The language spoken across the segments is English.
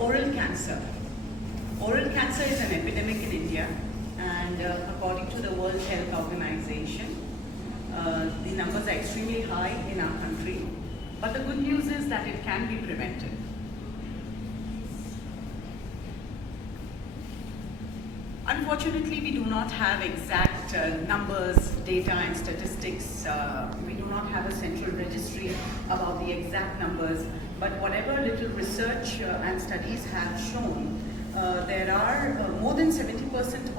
oral cancer. Oral cancer is an epidemic in India, and according to the World Health Organization, the numbers are extremely high in our country. But the good news is that it can be prevented. Unfortunately, we do not have exact numbers, data and statistics. We do not have a central registry about the exact numbers, but whatever little research and studies have shown, there are more than 70%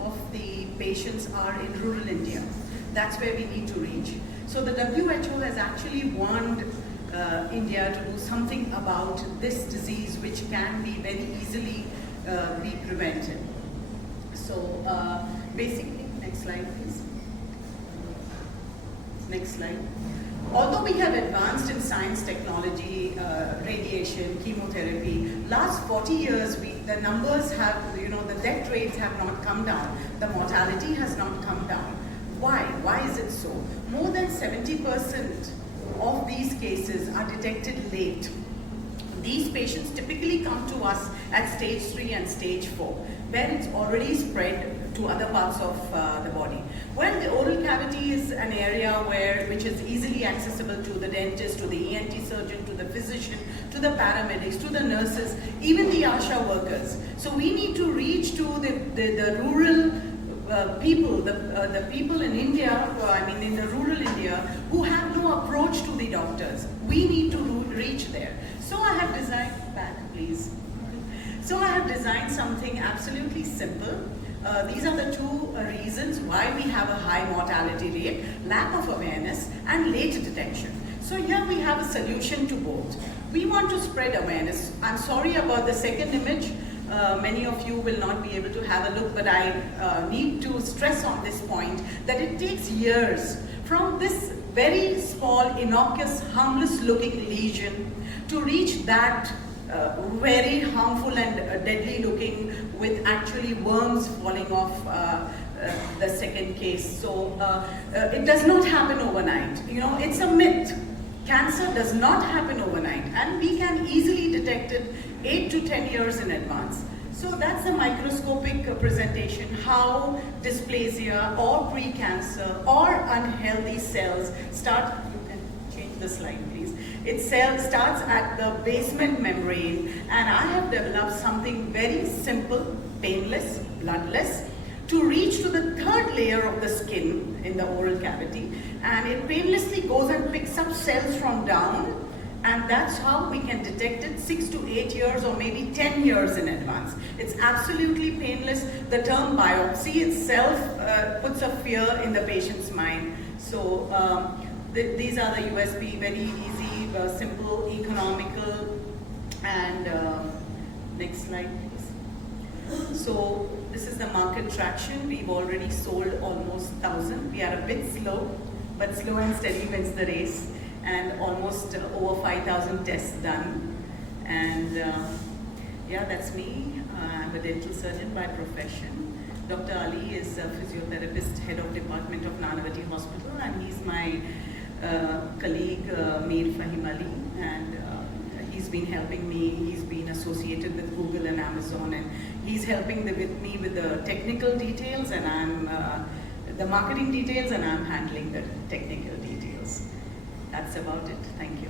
of the patients are in rural India. That's where we need to reach. So the WHO has actually warned India to do something about this disease, which can be very easily be prevented. So basically, next slide please. Next slide. Although we have advanced in science, technology, radiation, chemotherapy, last 40 years the numbers have, the death rates have not come down, the mortality has not come down. Why? Why is it so? More than 70% of these cases are detected late. These patients typically come to us at stage 3 and stage 4, where it's already spread to other parts of the body. Well, the oral cavity is an area which is easily accessible to the dentist, to the ENT surgeon, to the physician, to the paramedics, to the nurses, even the ASHA workers. So we need to reach to the rural people, the people in India, in the rural India, who have no approach to the doctors. We need to reach there. So I have designed, back please. So I have designed something absolutely simple. These are the two reasons why we have a high mortality rate: lack of awareness and late detection. So here we have a solution to both. We want to spread awareness. I'm sorry about the second image. Many of you will not be able to have a look, but I need to stress on this point that it takes years from this very small, innocuous, harmless looking lesion to reach that very harmful and deadly looking, with actually worms falling off the second case. So it does not happen overnight. It's a myth. Cancer does not happen overnight, and we can easily detect it 8 to 10 years in advance. So that's a microscopic presentation how dysplasia or pre-cancer or unhealthy cells start. You can change the slide please. It starts at the basement membrane, and I have developed something very simple, painless, bloodless, to reach to the third layer of the skin in the oral cavity, and it painlessly goes and picks up cells from down, and that's how we can detect it 6 to 8 years or maybe 10 years in advance. It's absolutely painless. The term biopsy itself puts a fear in the patient's mind. So these are the USP, very easy, simple, economical, and next slide please. So this is the market traction. We've already sold almost 1,000. We are a bit slow, but slow and steady wins the race, and almost over 5,000 tests done. And yeah, that's me. I'm a dental surgeon by profession. Dr. Ali is a physiotherapist, head of department of Nanavati Hospital, and he's my colleague, Mir Fahim Ali, and he's been helping me. He's been associated with Google and Amazon, and he's helping with me with the technical details, and I'm the marketing details, and I'm handling the technical details. That's about it. Thank you.